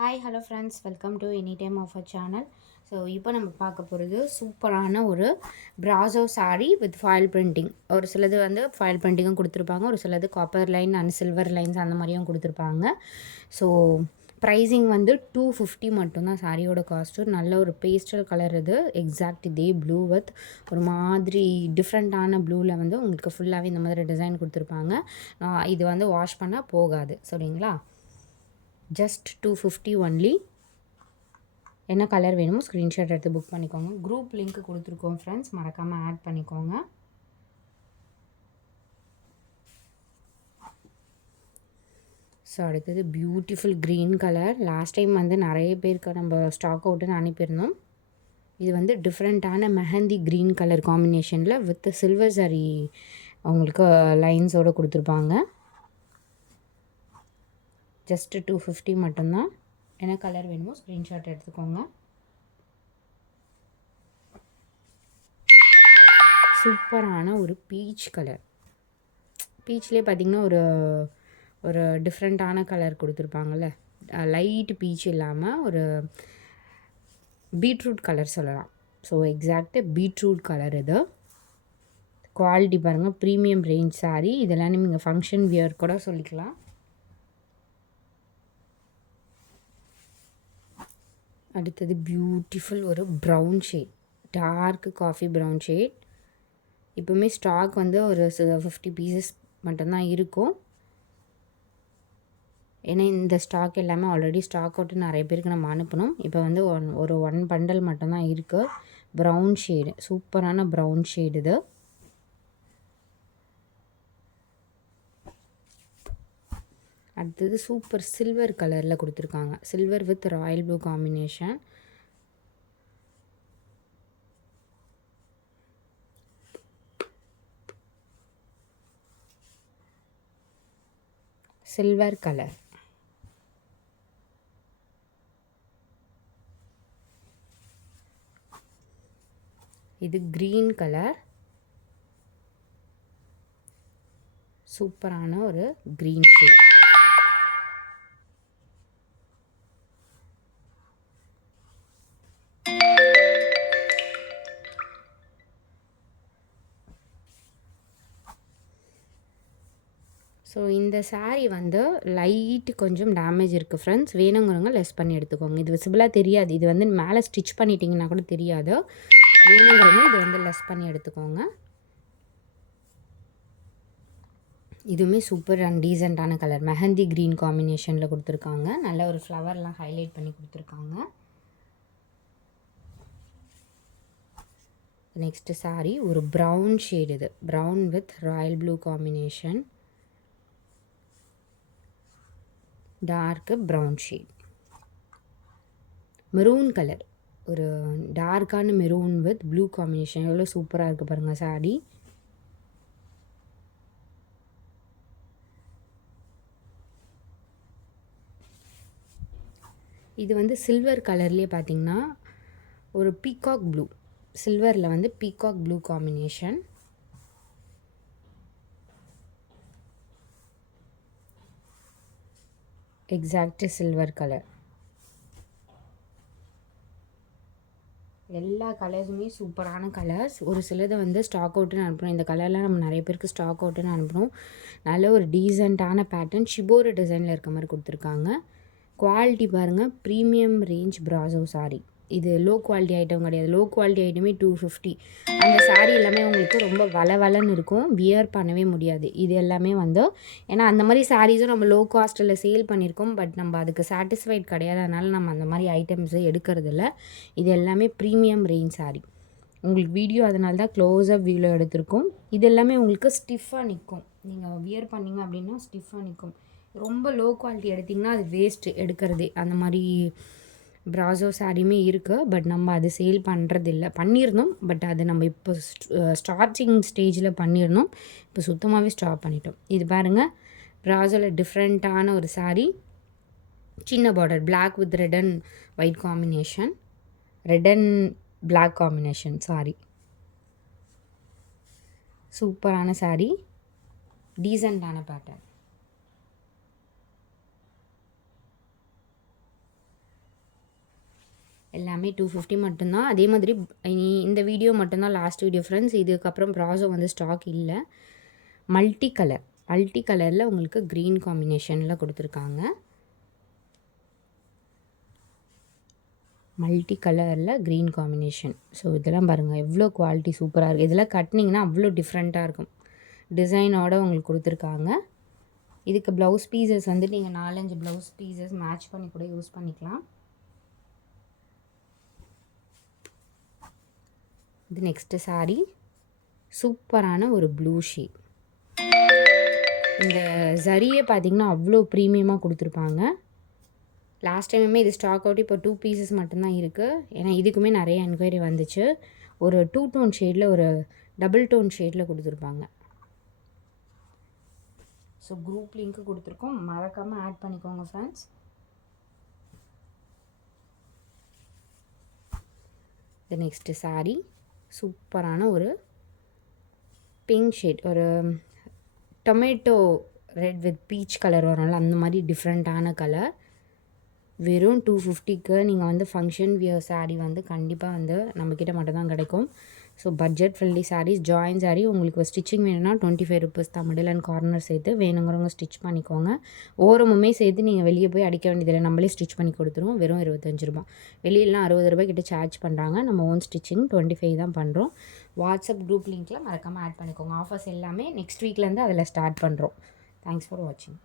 Hi hello friends, welcome to any time of a channel. So இப்போ நம்ம பார்க்க போகிறது சூப்பரான ஒரு brasso sari with foil printing. ஒரு சிலது வந்து ஃபாயில் பிரிண்டிங்கும் கொடுத்துருப்பாங்க, ஒரு சிலது copper line and silver lines அந்த மாதிரியும் கொடுத்துருப்பாங்க. ஸோ ப்ரைஸிங் வந்து 250 மட்டும்தான் சாரியோட காஸ்ட்டு. நல்ல ஒரு பேஸ்டல் கலர், இது எக்ஸாக்ட் இதே ப்ளூ வித் ஒரு மாதிரி டிஃப்ரெண்ட்டான ப்ளூவில் வந்து உங்களுக்கு ஃபுல்லாகவே இந்த மாதிரி டிசைன் கொடுத்துருப்பாங்க. இது வந்து வாஷ் பண்ணால் போகாது, சரிங்களா? Just 250 only. என்ன கலர் வேணுமோ ஸ்க்ரீன்ஷாட் எடுத்து புக் பண்ணிக்கோங்க. குரூப் லிங்க் கொடுத்துருக்கோம் ஃப்ரெண்ட்ஸ், மறக்காமல் ஆட் பண்ணிக்கோங்க. ஸோ அடுத்தது beautiful green colour. Last time வந்து நிறைய பேருக்கு நம்ம ஸ்டாக் அவுட்டுன்னு அனுப்பியிருந்தோம். இது வந்து டிஃப்ரெண்ட்டான மெஹந்தி க்ரீன் கலர் காம்பினேஷனில் வித் சில்வர் சாரி அவங்களுக்கு லைன்ஸோடு கொடுத்துருப்பாங்க. ஜஸ்ட்டு 250 மட்டும்தான். என்ன கலர் வேணுமோ ஸ்க்ரீன்ஷாட் எடுத்துக்கோங்க. சூப்பரான ஒரு பீச் கலர். பீச்லேயே பார்த்திங்கன்னா ஒரு ஒரு டிஃப்ரெண்ட்டான கலர் கொடுத்துருப்பாங்கள்ல, லைட் பீச் இல்லாமல் ஒரு பீட்ரூட் கலர் சொல்லலாம். So exact beetroot colour. இது குவாலிட்டி பாருங்கள், ப்ரீமியம் ரேஞ்ச் சாரீ. இதெல்லாம் நீங்கள் ஃபங்க்ஷன் வியர் கூட சொல்லிக்கலாம். அடுத்தது பியூட்டிஃபுல் ஒரு brown shade, dark coffee brown shade. இப்போவுமே ஸ்டாக் வந்து ஒரு 50 பீசஸ் மட்டும்தான் இருக்கும். ஏன்னா இந்த ஸ்டாக் எல்லாமே ஆல்ரெடி ஸ்டாக் அவுட்டு நிறைய பேருக்கு நம்ம அனுப்பணும். இப்போ வந்து ஒன் பண்டல் மட்டும்தான் இருக்குது. ப்ரௌன் ஷேடு, சூப்பரான ப்ரௌன் ஷேடு இது. அடுத்தது சூப்பர் சில்வர் கலரில் கொடுத்துருக்காங்க. Silver with Royal blue combination. Silver colour. இது க்ரீன் கலர். சூப்பரான ஒரு க்ரீன் ஷேட். ஸோ இந்த சாரீ வந்து லைட்டு கொஞ்சம் டேமேஜ் இருக்குது ஃப்ரெண்ட்ஸ். வேணுங்கிறவங்க லெஸ் பண்ணி எடுத்துக்கோங்க. இது விசிபிளாக தெரியாது, இது வந்து மேலே ஸ்டிச் பண்ணிட்டீங்கன்னா கூட தெரியாது. வேணுங்கிறவங்க இது வந்து லெஸ் பண்ணி எடுத்துக்கோங்க. இதுவுமே சூப்பர் அண்ட் டீசெண்டான கலர், மெஹந்தி க்ரீன் காம்பினேஷனில் கொடுத்துருக்காங்க. நல்ல ஒரு ஃப்ளவர்லாம் ஹைலைட் பண்ணி கொடுத்துருக்காங்க. நெக்ஸ்ட்டு சாரீ ஒரு ப்ரௌன் ஷேட். இது brown with Royal blue combination, torque brown shade. Maroon colour, ஒரு டார்க்கான மெரூன் வித் ப்ளூ காம்பினேஷன். எவ்வளோ சூப்பராக இருக்குது பாருங்கள் சாரீ. இது வந்து சில்வர் கலர்லேயே பார்த்திங்கன்னா ஒரு பீகாக் ப்ளூ, சில்வரில் வந்து peacock blue combination. Exact silver colour. எல்லா கலர்ஸுமே சூப்பரான கலர்ஸ். ஒரு சிலது வந்து ஸ்டாக் அவுட்டுன்னு அனுப்புகிறோம். இந்த கலர்லாம் நம்ம நிறைய பேருக்கு ஸ்டாக் அவுட்டுன்னு அனுப்புகிறோம். நல்ல ஒரு டீசெண்டான பேட்டர்ன், ஷிபோரு டிசைனில் இருக்க மாதிரி கொடுத்துருக்காங்க. குவாலிட்டி பாருங்கள், ப்ரீமியம் ரேஞ்ச் பிராசோ சாரீ. இது லோ குவாலிட்டி ஐட்டம் கிடையாது. லோ குவாலிட்டி ஐட்டமே 250. அந்த சாரீ எல்லாமே உங்களுக்கு ரொம்ப வளன்னு இருக்கும், வியர் பண்ணவே முடியாது. இது எல்லாமே வந்து ஏன்னா அந்த மாதிரி சாரீஸும் நம்ம லோ காஸ்ட்டில் சேல் பண்ணியிருக்கோம். பட் நம்ம அதுக்கு சாட்டிஸ்ஃபைட் கிடையாது, அதனால் நம்ம அந்த மாதிரி ஐட்டம்ஸை எடுக்கிறதில்ல. இது எல்லாமே ப்ரீமியம் ரேஞ்ச் சாரீ. உங்களுக்கு வீடியோ அதனால தான் க்ளோஸ்அப் வியூவில் எடுத்திருக்கோம். இது எல்லாமே உங்களுக்கு ஸ்டிஃபாக நிற்கும். நீங்கள் வியர் பண்ணிங்க அப்படின்னா ஸ்டிஃபாக நிற்கும். ரொம்ப லோ குவாலிட்டி எடுத்திங்கன்னா அது வேஸ்ட்டு எடுக்கிறதே. அந்த மாதிரி பிராசோ சாரியுமே இருக்குது, பட் நம்ம அது சேல் பண்ணுறதில்ல. பண்ணியிருந்தோம், பட் அது நம்ம இப்போ ஸ்டார்டிங் ஸ்டேஜில் பண்ணியிருந்தோம். இப்போ சுத்தமாகவே ஸ்டாப் பண்ணிட்டோம். இது பாருங்கள், பிராசோவில் டிஃப்ரெண்ட்டான ஒரு சாரீ, சின்ன border, black with red and white combination, red and black combination sari. சூப்பரான சாரீ, டீசெண்டான பேட்டர்ன். எல்லாமே 250 மட்டும்தான். அதே மாதிரி இந்த வீடியோ மட்டும்தான் லாஸ்ட் வீடியோ ஃப்ரெண்ட்ஸ். இதுக்கப்புறம் ப்ராஸோ வந்து ஸ்டாக் இல்லை. மல்டி கலரில் உங்களுக்கு க்ரீன் காம்பினேஷனில் கொடுத்துருக்காங்க. மல்டி கலரில் க்ரீன் காம்பினேஷன். ஸோ இதெல்லாம் பாருங்கள் எவ்வளோ குவாலிட்டி சூப்பராக இருக்குது. இதெல்லாம் கட்டினீங்கன்னா அவ்வளோ டிஃப்ரெண்ட்டாக இருக்கும். டிசைனோட உங்களுக்கு கொடுத்துருக்காங்க. இதுக்கு ப்ளவுஸ் பீசஸ் வந்து நீங்கள் 4-5 ப்ளவுஸ் பீசஸ் மேட்ச் பண்ணி கூட யூஸ் பண்ணிக்கலாம். இது நெக்ஸ்ட்டு சாரீ சூப்பரான ஒரு ப்ளூ ஷேட். இந்த ஜரியை பார்த்திங்கன்னா அவ்வளோ ப்ரீமியமாக கொடுத்துருப்பாங்க. லாஸ்ட் டைமுமே இது ஸ்டாக் அவுட். இப்போ 2 பீசஸ் மட்டும்தான் இருக்குது. ஏன்னா இதுக்குமே நிறைய என்கொயரி வந்துச்சு. ஒரு 2 டோன் ஷேடில் ஒரு டபுள் டோன் ஷேடில் கொடுத்துருப்பாங்க. ஸோ குரூப் லிங்க்கு கொடுத்துருக்கோம், மறக்காமல் ஆட் பண்ணிக்கோங்க ஃப்ரெண்ட்ஸ். இது நெக்ஸ்ட்டு சாரீ சூப்பரான ஒரு பிங்க் ஷேட், ஒரு tomato red with peach colour வரும்ல அந்த மாதிரி டிஃப்ரெண்ட்டான கலர். வெறும் 250க்கு நீங்கள் வந்து ஃபங்க்ஷன் வியர் சாரீ வந்து கண்டிப்பாக வந்து நம்மக்கிட்ட மட்டும் தான் கிடைக்கும். So budget friendly saris. Join sari உங்களுக்கு ஸ்டிச்சிங் வேணும்னா 25 ருபீஸ் தான். மிடில் அண்ட் கார்னர் சேர்த்து வேணுங்கிறவங்க ஸ்டிச் பண்ணிக்கோங்க. ஓரமுமே சேர்த்து நீங்கள் வெளியே போய் அடிக்க வேண்டியதில்லை, நம்மளே ஸ்டிச் பண்ணி கொடுத்துருவோம். வெறும் 25 ரூபா. வெளியிலாம் 60 ரூபாய் கிட்ட சார்ஜ் பண்ணுறாங்க. நம்ம ஓன் ஸ்டிச்சிங் 25 தான் பண்ணுறோம். வாட்ஸ்அப் குரூப் லிங்க்கில் மறக்காமல் ஆட் பண்ணிக்கோங்க. ஆஃபர்ஸ் எல்லாமே நெக்ஸ்ட் வீக்லேருந்து அதில் ஸ்டார்ட் பண்ணுறோம். தேங்க்ஸ் ஃபார் வாட்சிங்.